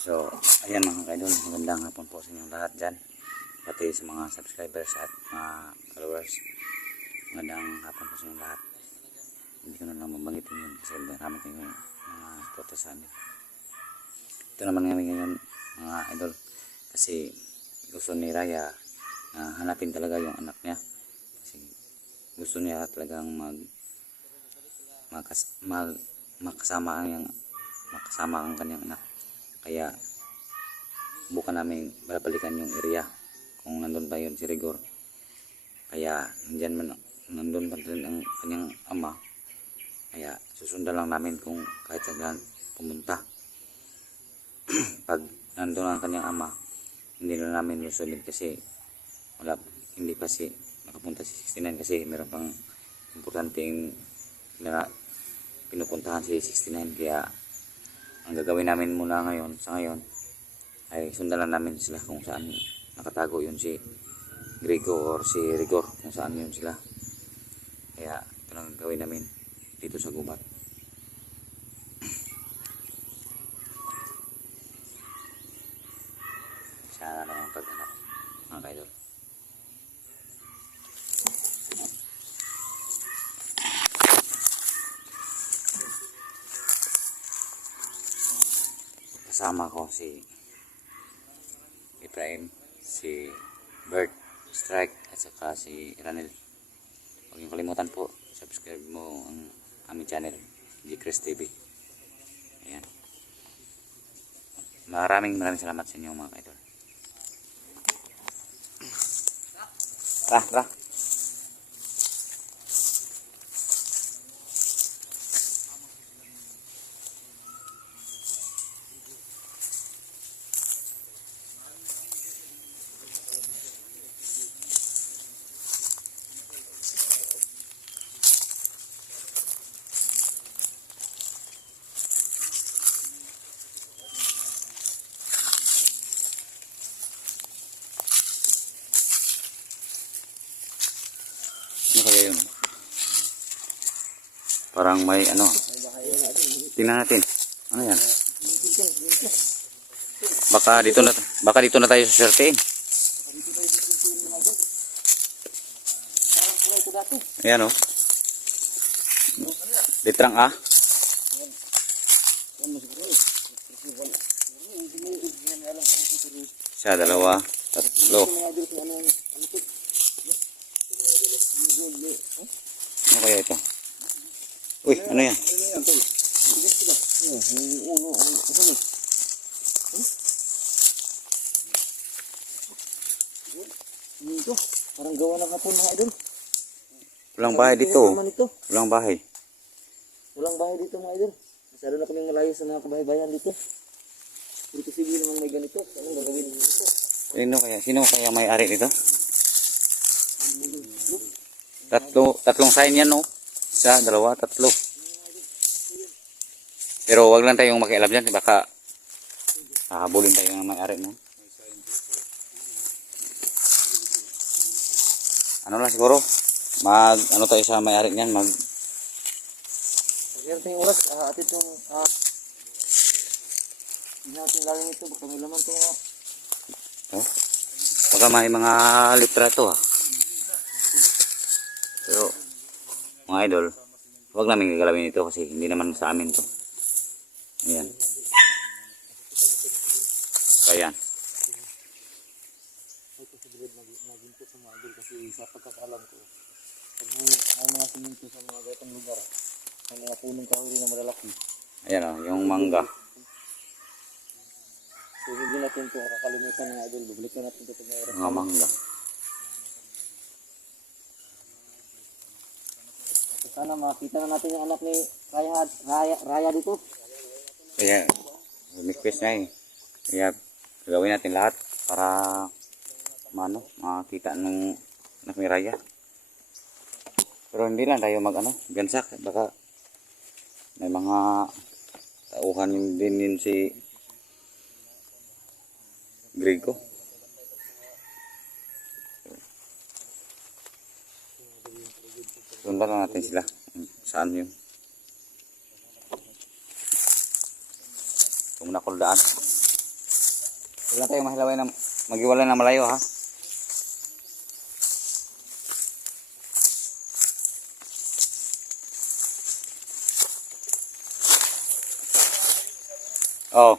So, ayan mga kaidol, magandang hapon po sa inyong lahat dyan. Pati sa mga subscribers at mga followers. Magandang hapon po sa inyong lahat. Hindi ko na lang mabangitin yun kasi marami kayong mga suporta sa amin. Ito naman ngayon mga idol. Kasi gusto ni Raya na hanapin talaga yung anak niya. Kasi gusto niya talagang makasama ang kanyang anak. Kaya bukan namin babalikan yung area kung nandun pa yun si Rigor. Kaya nandun pa rin ang kanyang ama. Kaya susundan lang namin kung kahit saan pumunta. Pag nandun ang kanyang ama, hindi na namin lusulid kasi hindi pa nakapunta si 69 kasi meron pang importanteng na pinupuntahan si 69. Kaya ang gagawin namin muna sa ngayon ay sundan lang namin sila kung saan nakatago yun si Grego or si Rigor, kung saan yun sila. Kaya ito lang gagawin namin dito sa gubat. Sana na yung paghanap mga kaidol. Kasama ko si Ibrahim, si Bert, Strike, at saka si Ranel. Huwag niyong kalimutan po, subscribe mo ang aming channel, G-Chris TV. Ayan. Maraming salamat sa inyo mga kaidol. Tara. Ano kaya yun? Parang may tingnan natin. Ano yan? Baka dito na tayo sa swerte. Ayan o. Litrang A. Isa, dalawa, tatlo. Ano kaya ito? Uy, ano yan? Ito, parang gawa ng hapon mga idol. Walang bahay dito. Walang bahay. Walang bahay dito mga idol. Masyado na kaming malayo sa mga kabahay-bayan dito. Hindi kasi naman may ganito. Anong gagawin dito? Sino kaya may-ari nito? Tatlong sign yan, no? Isa, dalawa, tatlo. Pero wag lang tayong makialam dyan. Baka hahabulin tayo ng may-ari, no? Ano lang siguro? Ano tayo sa may-ari niyan? Meron tayong oras. Atit yung hindi natin lalim ito. Baka may laman ito mga. Oh? Baka may mga litra ito, ha? Pero mga idol, huwag namin gagalawin ito kasi hindi naman sa amin to. Ayan. Ayan. May posibilidad maginto sa mga idol kasi sa pagkakaalam ko, pag may mga siminto sa mga gatong lugar, may mga punong kahoy na malalaki. Ayan o, yung mangga. So hindi natin ito kakalimutan mga idol. Bubalikan natin ito pag mayroon. Mga mangga. Sana makita na natin yung anak ni Raya dito. Kaya, request na eh. Kaya, gagawin natin lahat para makita ng anak ni Raya. Pero hindi lang tayo gansak. Baka may mga tauhan din si Grego. Sundan lang natin sila. Saan yun? Kung nakuldaan. Huwag lang tayo mahilaway na magiwala na malayo ha. Oh.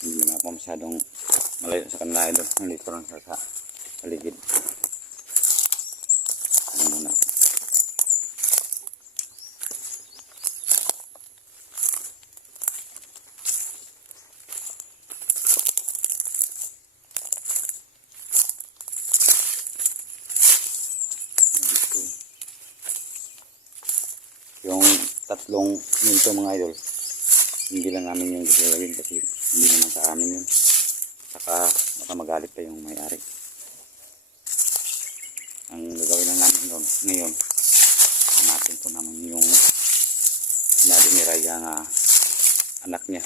Hindi naman ako masyadong malayo sa kanila idol. Nandito lang sa paligid. Ano muna. Yung tatlong minto mga idol, hindi lang namin yung gagawin kasi hindi naman sa amin yun. Saka baka magalit pa yung may-ari. Ang gagawin lang namin ngayon, hanapin po naman yung sinabi ni Raya na anak niya.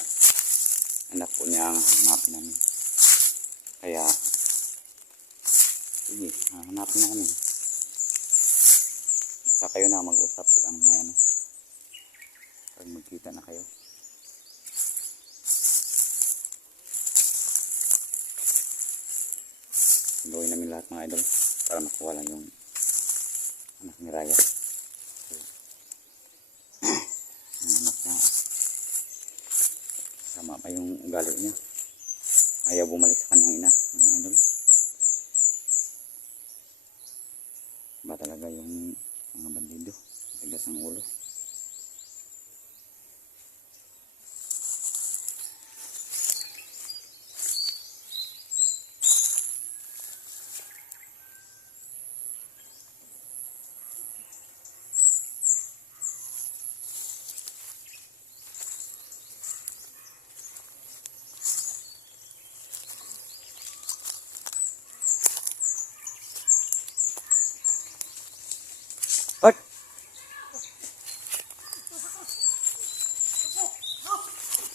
Anak po niya ang hanapin namin. Kaya, sige, hanapin namin. Basta kayo na mag-usap pag ano may ano. Pag magkita na kayo. Gawin namin lahat mga idol para makuha lang yung anak ni Raya. Yung anak niya, sama pa yung ugali niya. Ayaw bumalik sa kanyang ina mga idol. Ba talaga yung mga bandido, tigas ang ulo. Hot!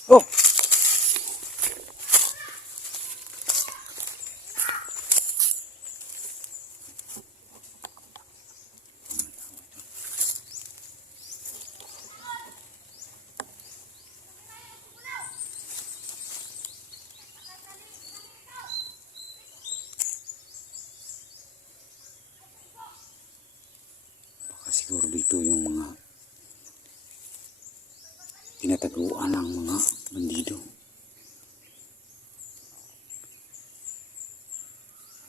Oh! Baka siguro dito yung mga tinataguan ng mga bandido.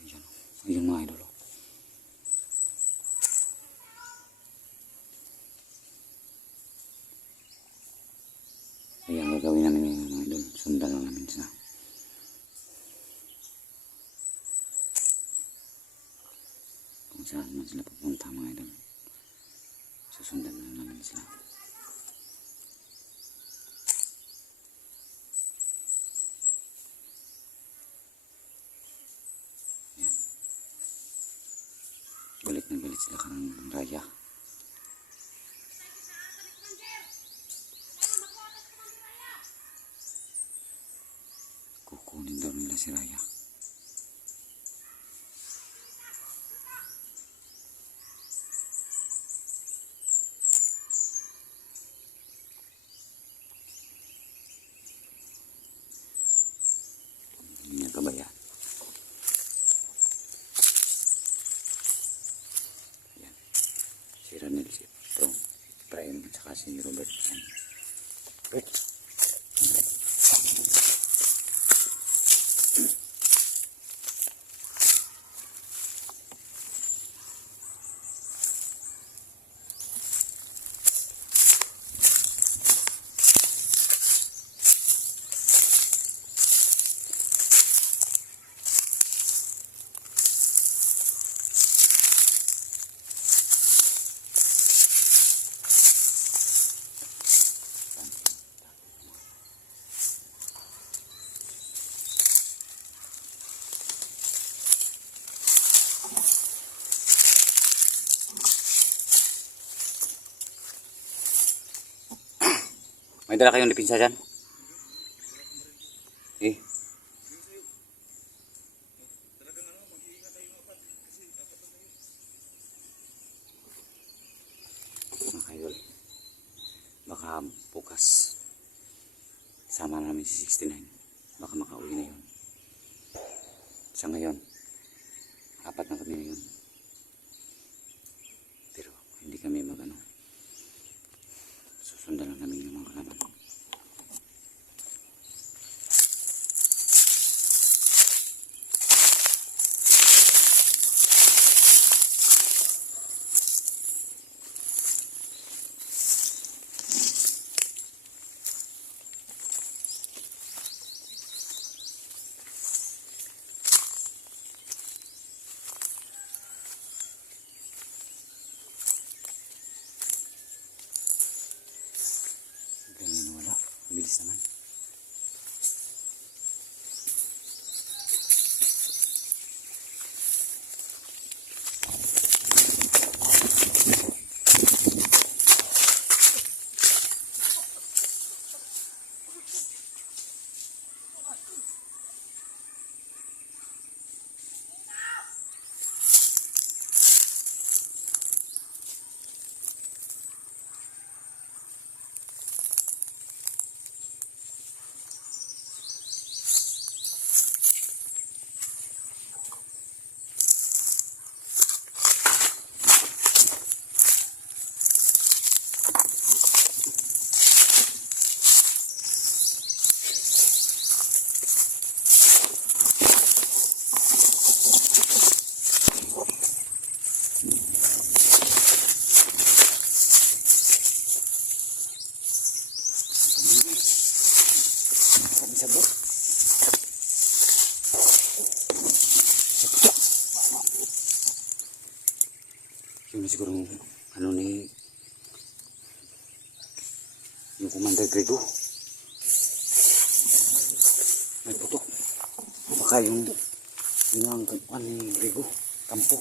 Ayan, ayun mga idol. Ayan, gagawin namin yung mga idol. Sundan lang namin sila. Kung saan man sila pupunta mga idol. Susundan lang namin sila. Ayan. Balik na balik sila karang Raya. Kukunin daw nila si Raya. Hindi niya kabayan. Ayan. Si Ranel, si Tom, si Prime, at saka si Robert. Ayan. Wait. May dala kayong dipinsa dyan? Eh. Mga idol. Baka bukas Sama namin si 69. Baka makauwi na yun. Sa ngayon, 4 na kami ngayon. Pero hindi kami magano. Susundan lang namin yung mga kalaban. Ganyan wala. Bilis naman. Sabot. Yun na siguro ano ni yung Commander Grego. May putok. Baka yung ang ano ni Grego. Kampo.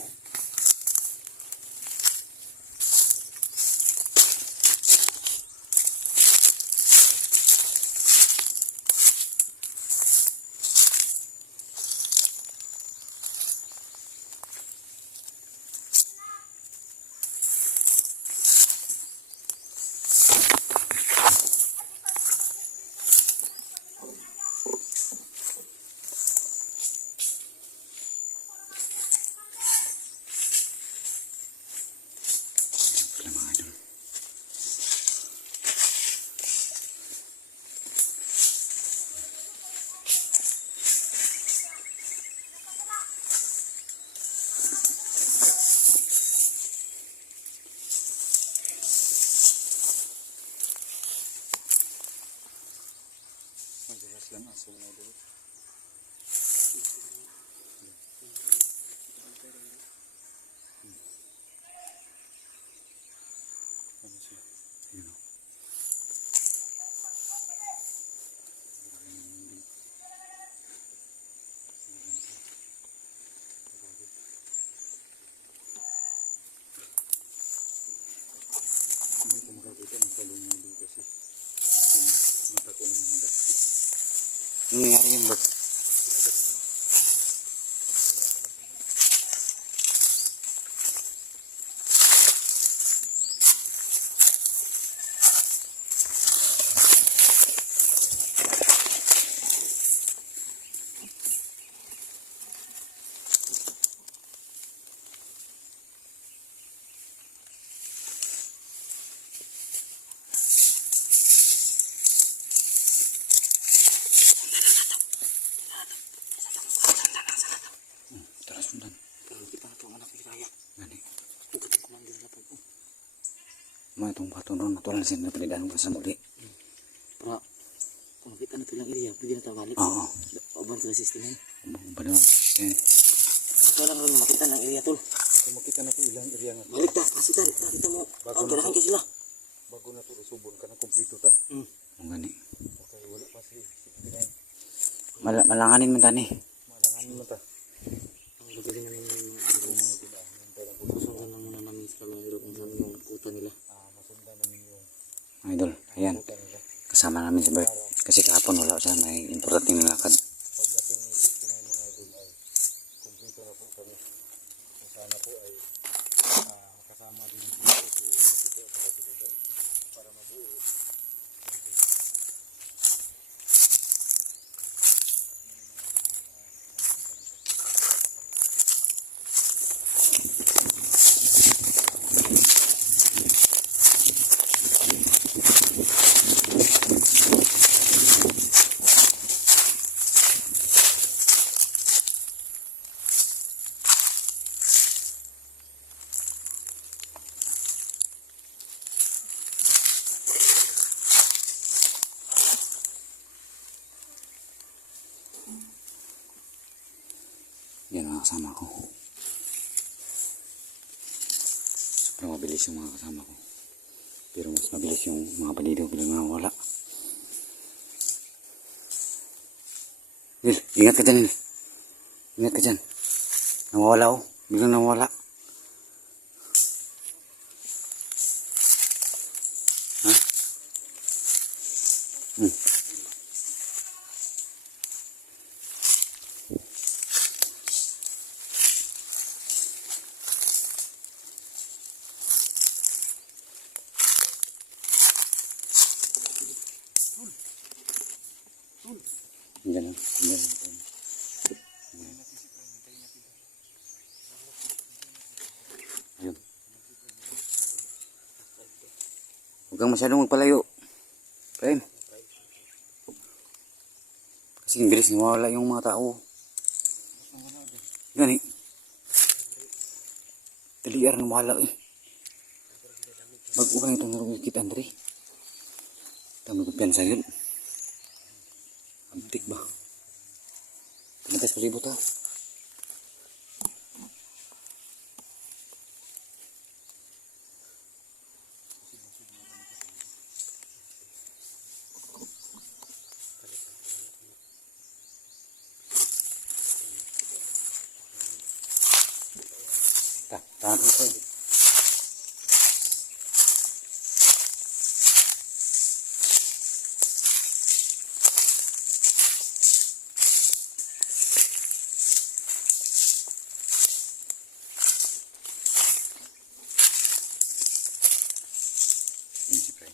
Wala mga idol. Madalas lang aso na doon. Ano siya? Yun o. Hindi ko makakita ng talong mo doon kasi yung mata ko naman magat. Ano nangyari yun, Bert? Tara sundan. Pero kita na itong anak ni Raya. Gani. Ugat yung Commander na po. Mga itong bato doon. Natural siya na palidahan ko sa muli. Para kung nakita na ito lang area, pwede na tayo balik. Oo. Abang sila 69. Baliwan. Ito lang rin makita ng area tol. Kung makita na ito ilang area nga. Balik ta, kasi ta, nakita mo. Bago Ang na ganahan to. kayo sila. Bago na ito, subon ka na kumpleto ta. Ang gani. Okay, wala pa si 69. Malanganin man tani. Malanganin mo ta. Ang gagawin namin yung Mga gila. Hintay lang po. susundan lang muna namin sila mga hero kung saan yung kuta nila. Masundan namin yung Mga idol. Ayan. kuta nila. Kasama namin si Bert. Kasi kahapon wala siya. May importante na lakad. Pagdating ni 69 mga idol ay kumpleto na po kami. Kung sana po ay kasama din po si Dito at si Dito para mabuo. Yan ang kasama ko. Sobrang mabilis yung mga kasama ko. Pero mas mabilis yung mga bandido bilang nawawala. Nil, ingat ka dyan, Nil. Ingat ka dyan. Nawawala oh. Bilang nawawala. Ha? Diyan oh. Diyan. Ayun. Huwag kang masyadong magpalayo. Prem. Kasi ang bilis nawawala yung mga tao. Yan eh. Taliar nawala eh. Bago ka itong narugikit, Andre. Tama ko piyansa yun. Abdik ba? Pinatas palibot ha. Tahan ko eh. Yun si Prem.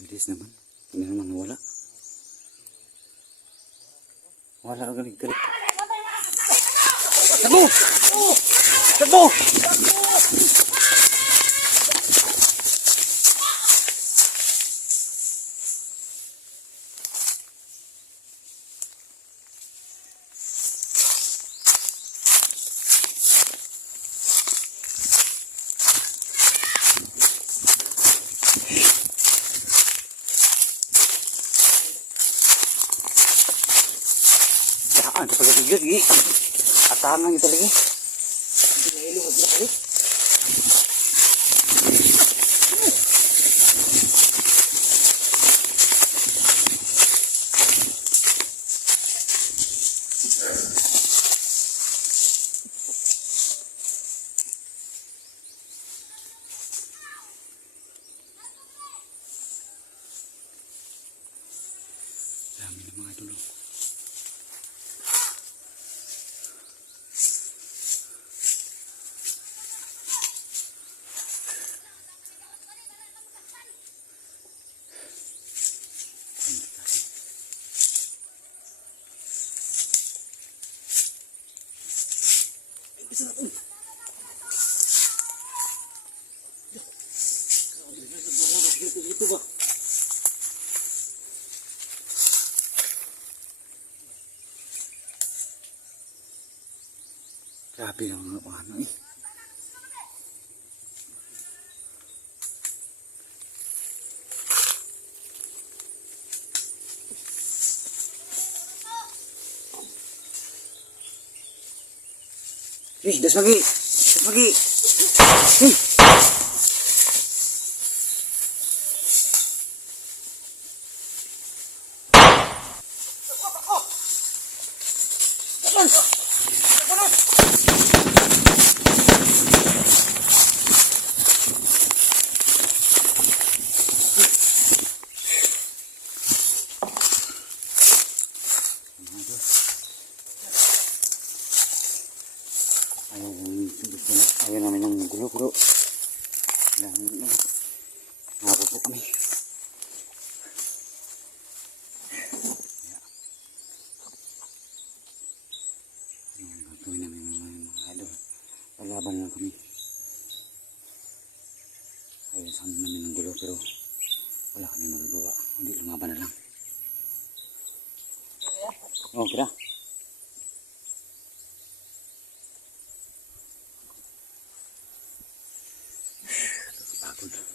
Bilis naman. Hindi naman nawala. Wala ka galig-galig. Takbo! Takbo! Daan sa pagkakigil, gi. Atangan ito lagi. Hindi na ilong at nakalik. Dami na mga idol. Dito ba? Grabe ang mga ano eh. Das lagi. Das lagi. Ayaw namin ng gulo bro. Nabot po kami. Ang gagawin namin mga idol. Lalaban lang kami. Ayaw sana namin ng gulo pero wala kami magagawa. Hindi lumaban na lang. Oh, kira. Pagod.